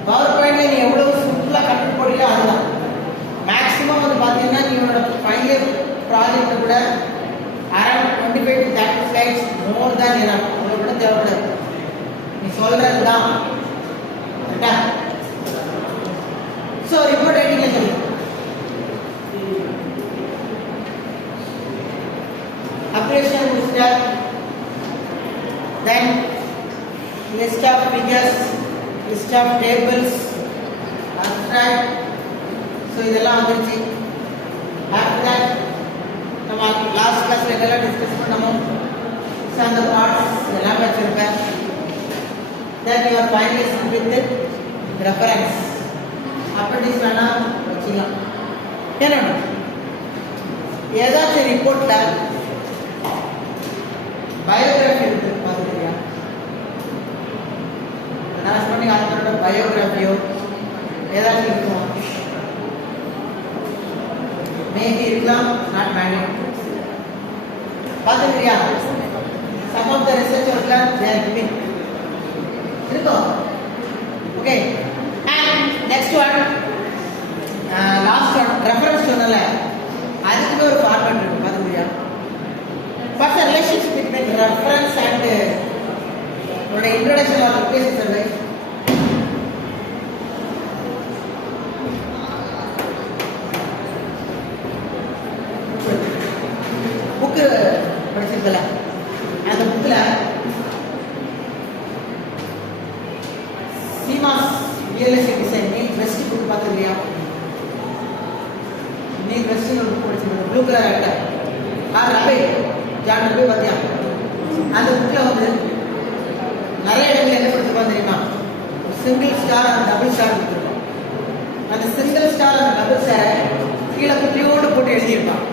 PowerPoint நீ எவ்வளவு சிம்பிளா கற்றுக் போடுறியோ அதுதான். மேக்ஸிமம் வந்து பார்த்தீங்கன்னா நீங்களோட ஃபைனல் இயர் ப்ராஜெக்ட் கூட அரௌண்ட் 25 to 30 ஸ்லைட்ஸ் மோர் தான் எனக்கு உங்களுக்கு கூட தேவைப்படாது. நீ சொல்றது தான் கரெக்டா? ஸோ ரிப்போர்ட் ரைட்டிங்ல சொல்லு. Abbreviation list, then list of figures, list of tables, abstract. So இதெல்லாம் வந்துருச்சு. ஆஃப்டர் தட் நம்ம லாஸ்ட் கிளாஸில் என்னெல்லாம் டிஸ்கஸ் பண்ணமோ ஸோ அந்த பார்ட்ஸ் எல்லாமே வச்சுருப்பேன். Then your finalist with reference. Appendix வேணால் வச்சுக்கலாம். என்ன ஏதாச்சும் ரிப்போர்ட்டில் பயோகிராஃபி இருக்குது பார்த்துக்கிறியா? அனௌன்ஸ் பண்ணி ஆத்தரோட பயோகிராஃபியோ ஏதாச்சும் இருக்கும். மேபி இருக்கலாம், நாட் மேண்டேட்டரி. பார்த்துக்கிறியா? சம் ஆஃப் த ரிசர்ச்சர்ஸ்லாம் தே ஆர் கிவிங் இருக்கும். Okay, and next one, last one reference சொன்னல, அதுக்கு ஒரு ஃபார்மேட் இருக்கு. பார்த்துக்கிறியா? First relationship between reference and உங்களோட introduction of literature survey. Book படிச்சிருக்கல, அந்த புக்கில் சீமாஸ் ரியலிஸ்டிக் டிசைன் நீ பெஸ்ட் புக் பார்த்துருக்கியா? நீ பெஸ்ட் ஒரு புக் படிச்சிருக்க, ப்ளூ கலர் அட்டை ரபே ஜான் ரபே பார்த்தியா? அந்த புக்கில் வந்து நிறைய இடங்கள் என்ன கொடுத்துருப்பாங்க தெரியுமா? Single star and double star கொடுத்துருக்கோம். அந்த சிங்கிள் ஸ்டார் அண்ட் டபுள் ஸ்டாரை கீழே குட்டியோடு போட்டு எழுதியிருப்பான்.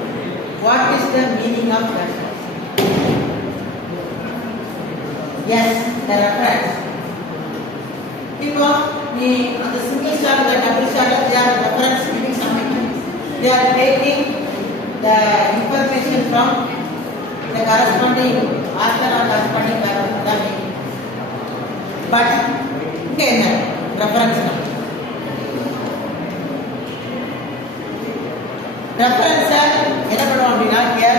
What is the meaning of that? Yes, the reference. People, the single star and the double star, they are reference giving something. They are taking the information from the corresponding author or corresponding paragraph. But, again, reference. Reference என்ன பண்ணுவோம் அப்படின்னா, here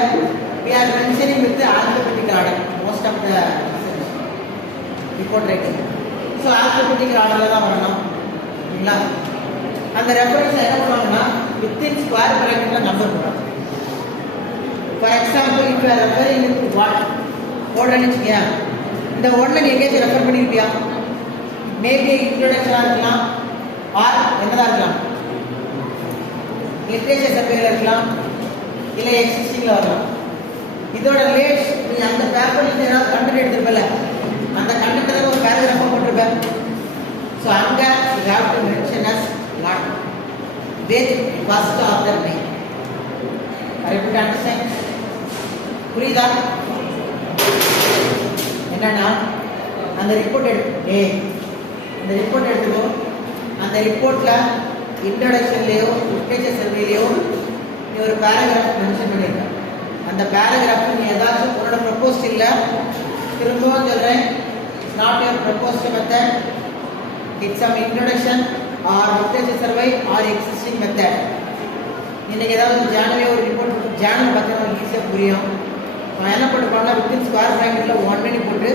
we are mentioning with the alphabetical order most of the report writing. So alphabetical order தான் வரணும் இல்லைங்களா? அந்த reference என்ன பண்ணுவாங்கன்னா within square பிராக்கெட்ல number போடுவாங்க. For example if you are referring with what போடுறேன்னு வச்சுக்கியா, இந்த ஒன்றை நீ எங்கேயாச்சும் ரெஃபர் பண்ணியிருப்பியா? மேபி இன்ட்ரோடக்ஷனாக இருக்கலாம், ஆர் என்னதான் இருக்கலாம், லிட்ரேச்சர் சர்வேல இருக்கலாம், இல்லை எக்ஸிஸ்டிங்கில் வரலாம். இதோட ரிலேட்ஸ் நீ அந்த பேப்பரில் ஏதாவது கண்டென்ட் எடுத்துருப்பல, அந்த கண்டென்ட் ஒரு பேராகிராஃபாக போட்டிருப்பேன். ஸோ அங்கே you have to mention as what with first author name. Repeat understand? புரியுதா? என்னன்னா அந்த ரிப்போர்ட் அந்த ரிப்போர்ட் எடுத்துக்கோ. அந்த ரிப்போர்ட்டில் இன்ட்ரடக்ஷன்லேயோ லிட்ரேச்சர் சர்வேலையோ நீ ஒரு பேராகிராஃப் மென்ஷன் பண்ணியிருக்க. அந்த பேராகிராஃப் நீ ஏதாச்சும் உன்னோட ப்ரப்போஸ்ட் இல்லை, திரும்பவும் சொல்கிறேன், it's not your proposed method, it's some introduction or literature survey or existing method. இன்றைக்கி ஏதாவது ஜேர்னலே ஒரு ரிப்போர்ட் ஜேர்னல் பார்த்தீங்கன்னா ஈஸியாக புரியும். நான் என்ன பண்ணுறேன்னா வித்தின் ஸ்கொயர் ப்ராக்கெட்டில் 1 minute போட்டு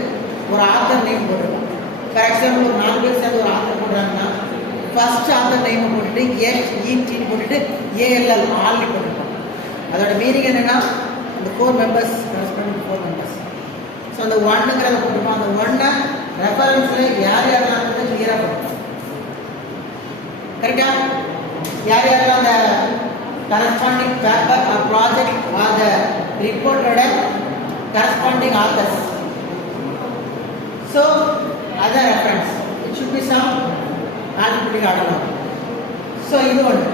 ஒரு ஆத்தர் நேம் போட்டிருக்கோம். ஃபார் எக்ஸாம்பிள் ஒரு 4 பேர் சேர்ந்து ஒரு ஆத்தர் போடுறாங்கன்னா ஃபர்ஸ்ட் ஆத்தர் நேம் போட்டுட்டு ETன்னு போட்டுட்டு ALL ஆல்னு போட்டுருக்கோம். அதோட மீனிங் என்னன்னா இந்த 4 மெம்பர்ஸ் கரஸ்பாண்டிங் 4 மெம்பர்ஸ். ஸோ அந்த ஒன்னுங்கிறத போட்டுருக்கோம். அந்த ஒன்னை ரெஃபரன்ஸில் யார் யாரெல்லாம் வந்து கிளியராக போட்டுருக்கோம். கரெக்டா? யார் யாரெல்லாம் அந்த corresponding paper or project or the ரிப்போர்ட்டோட கரஸ்பாண்டிங் ஆத்தர்ஸ். ஸோ அதான் reference. It should be some alphabetic order. So இது ஒன்று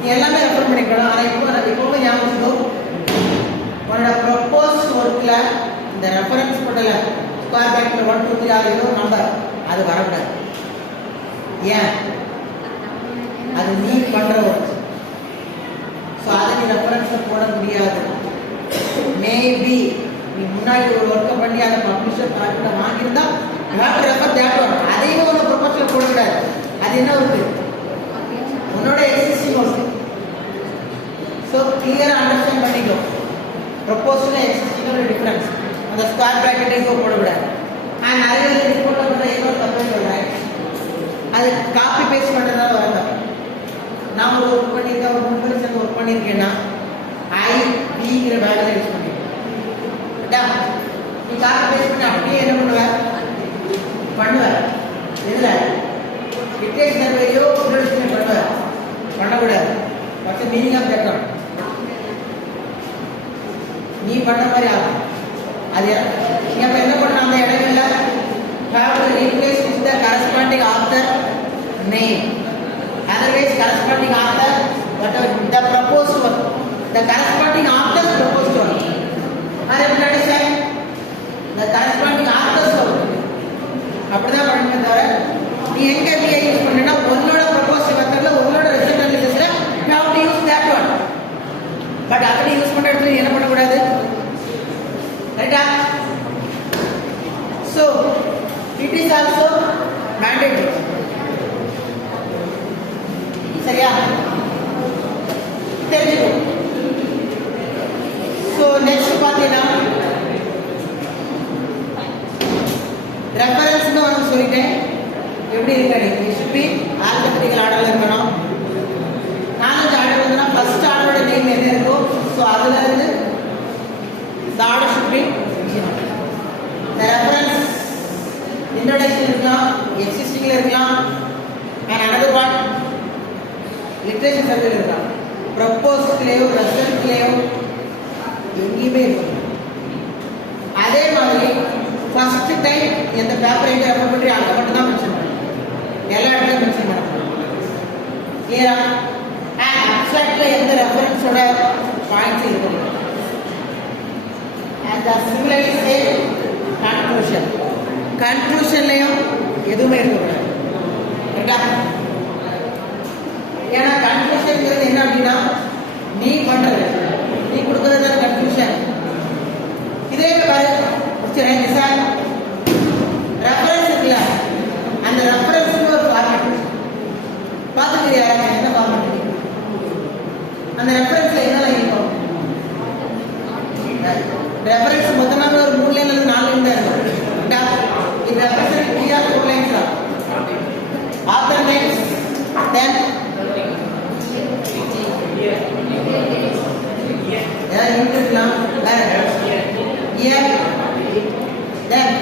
நீ எல்லாமே ரெஃபர் பண்ணிக்கலாம். ஆனால் இப்போவே ஞாபகம் உன்னோட ப்ரொப்போஸ் ஒர்க்கில் இந்த ரெஃபரன்ஸ் போட்டல ஸ்கொயர் பேக்கில் 1 2 3 ஆர் ஏதோ நம்பர் அது வரக்கூடாது. ஏன்? அது நீ பண்ணுற ஒர்க். ஸோ அதை நீ ரெஃபரன்ஸில் போட முடியாது. மேபி நீ முன்னாடி ஒரு ஒர்க்கை பண்ணி அதை பப்ளிஷர் பார்க்கிட்ட வாங்கியிருந்தா ரெஃபர் தேட்டோம். அதையும் ஒரு ப்ரொபோசல் போடக்கூடாது. அது என்ன ஒர்க்கு? உன்னோட எக்ஸிஸ்டிங் ஒர்க்கு. ஸோ கிளியராக அண்டர்ஸ்டாண்ட் பண்ணிக்கோ. Proposal existing difference. அந்த ஸ்கொயர் ப்ராக்கெட் ஏதோ போடக்கூடாது. நிறைய ரிப்போர்ட்டில் கூட ஏதோ தப்பு சொல்கிறேன். அது காப்பி பேஸ்ட் பண்ணுறதால வரல. நான் ஒரு ஒர்க் பண்ணியிருக்கேன், ஒரு 3 பேர் சேர்ந்து ஒர்க் பண்ணியிருக்கேன்னா IBங்கிற வேலையை யூஸ் பண்ணியிருக்கேன். நீ காப்பி பேஸ்ட் பண்ணி அப்படியே என்ன பண்ணுவேன் இதில் லிட்ரேச்சர் சர்வேயோ இன்ட்ரோடக்ஷன் பண்ணக்கூடாது. பட் மீனிங் ஆஃப் தட் நீ பண்ண மாதிரி ஆகும். அது நீ அப்போ என்ன பண்ண அந்த இடங்கள்ல have to replace with the corresponding author name. Otherwise corresponding author whatever the proposed work, the corresponding author's proposed work. Are you understand? The corresponding author's work. அப்படிதான் பண்ணணுமே தவிர நீ எங்க பிஏ யூஸ் பண்ணா உன்னோட ப்ரொபோஸ் மெத்தட்ல உன்னோட ரிசல்ட் அனாலிசிஸ்ல you have to use that one. But அப்படி யூஸ் பண்ற இடத்துல என்ன பண்ணக்கூடாது? ரைட்டா? So it is also mandatory. சரியா? தெரிஞ்சுக்கோ. So next பாத்தீங்கன்னா ரெஃபரன்ஸ்னு வந்து சொல்லிட்டேன். எப்படி இருக்கணும்? இட் ஷுட் பி ஆல்பபெட்டிக்கல் ஆர்டர்ல இருக்கணும். 4 ஆர்டர் வந்துனா ஃபர்ஸ்ட் ஆர்டரோட நேம் என்ன இருக்கோ ஸோ அதுல இருந்து the order should be the reference introduction இருக்கலாம், existingல இருக்கலாம், and another one literature survey இருக்கலாம். ப்ரொபோஸ்ட்லயோ ரிசல்ட்லயோ எங்கேயுமே இருக்கும். அதே மாதிரி ஃபர்ஸ்ட் டைம் எந்த பேப்பர் எங்க ரெஃபர் பண்ணி அதை மட்டும் தான் மென்ஷன் பண்ணணும். எல்லா இடத்துலையும் மென்ஷன் பண்ணணும். கிளியரா? அண்ட் அப்ஸ்ட்ராக்ட்ல எந்த ரெஃபரன்ஸோட பாயிண்ட்ஸ் இருக்கும். And the similarly same conclusion. கன்க்ளூஷன்லயும் எதுவுமே இருக்கக்கூடாது. கரெக்டா? ஏன்னா கன்க்ளூஷன்ங்கிறது என்ன அப்படின்னா நீ பண்றது, நீ கொடுக்கறது தான் கன்க்ளூஷன். இதே பாரு சார் ரெஃபரன்ஸ் இருக்குல்ல, அந்த ரெஃபரன்ஸ்னு ஒரு ஃபார்மேட் பார்த்துக்கிறியா? என்ன ஃபார்மேட்? அந்த ரெஃபரன்ஸ்ல என்னெல்லாம் இருக்கும்? ரெஃபரன்ஸ் மொத்தமாக ஒரு 3 லைன்ல இருந்து 4 லைன் தான் இருக்கும். இந்த ரெஃபரன்ஸ் 3 or 4 லைன்ஸ் தான். ஆத்தர் நேம்ஸ், தென் ஏதாவது இருக்கலாம், இயர், தென்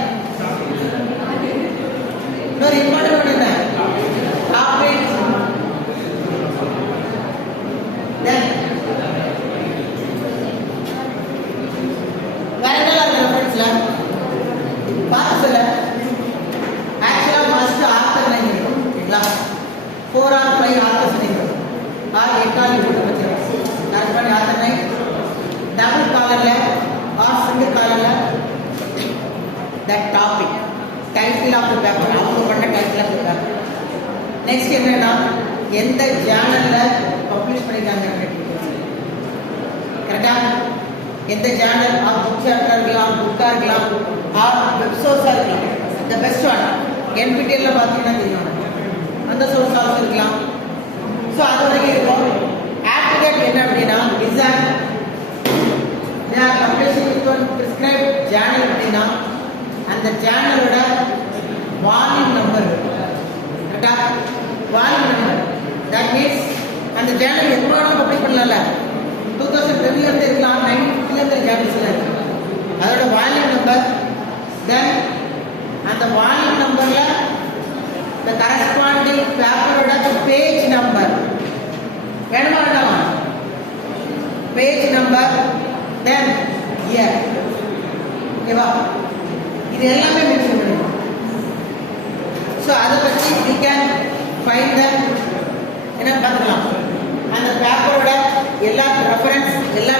இன்னொரு இம்பார்ட்டன்ட் ஒன்று என்ன? டாபிக், தென் வேற என்னெல்லாம் இருக்கு ரெஃபரன்ஸ்ல பார்த்து சொல்ல. ஆக்சுவலா ஃபர்ஸ்ட் ஆத்தர் லைன் இருக்கும். சரிங்களா? 4 or 5 ஆத்தர்ஸ் இருக்கும். ஆர் 8 ஆர் 8 வச்சிருக்கோம். கரெக்டான ஆத்தர் லைன் டபுள் காலர்ல ஆர் சிங்கிள் காலர்ல that topic title of the paper, அவங்க பண்ண title of the paper. Next என்னன்னா எந்த ஜேர்னல்ல பப்ளிஷ் பண்ணிருக்காங்க. கரெக்டா? எந்த ஜேர்னல் ஆர் புக் சாப்டர் இருக்கலாம், புக்கா இருக்கலாம், ஆர் வெப் சோர்ஸா இருக்கலாம். த பெஸ்ட் ஒன் NPTEL பார்த்தீங்கன்னா தெரியும், அந்த சோர்ஸ் ஆல்சோ இருக்கலாம். ஸோ அது வரைக்கும் இருக்கும். ஆஃப்டர் தட் என்ன அப்படின்னா design they are publishing with one prescribed journal அப்படின்னா அந்த ஜேர்னலோட வால்யூம் நம்பர். கரெக்டா? வால்யூம் தட் மீன்ஸ் அந்த ஜேர்னல் எப்போ வேணாலும் பப்ளிஷ் பண்ணல. 2010 இருக்கலாம், 1950 ஜேர்னல்ஸ்ல இருக்கு. அதோட வால்யூம் நம்பர், தென் அந்த வால்யூம் நம்பர்ல the corresponding பேப்பரோட பேஜ் நம்பர் வேணுமா வேண்டாமா? பேஜ் நம்பர், தென் இயர். ஓகேவா? இது எல்லாமே மென்ஷன் பண்ணிடணும். ஸோ அதை பற்றி we can find the என்ன பார்த்துக்கலாம். அந்த பேப்பரோட எல்லா ரெஃபரன்ஸ் எல்லா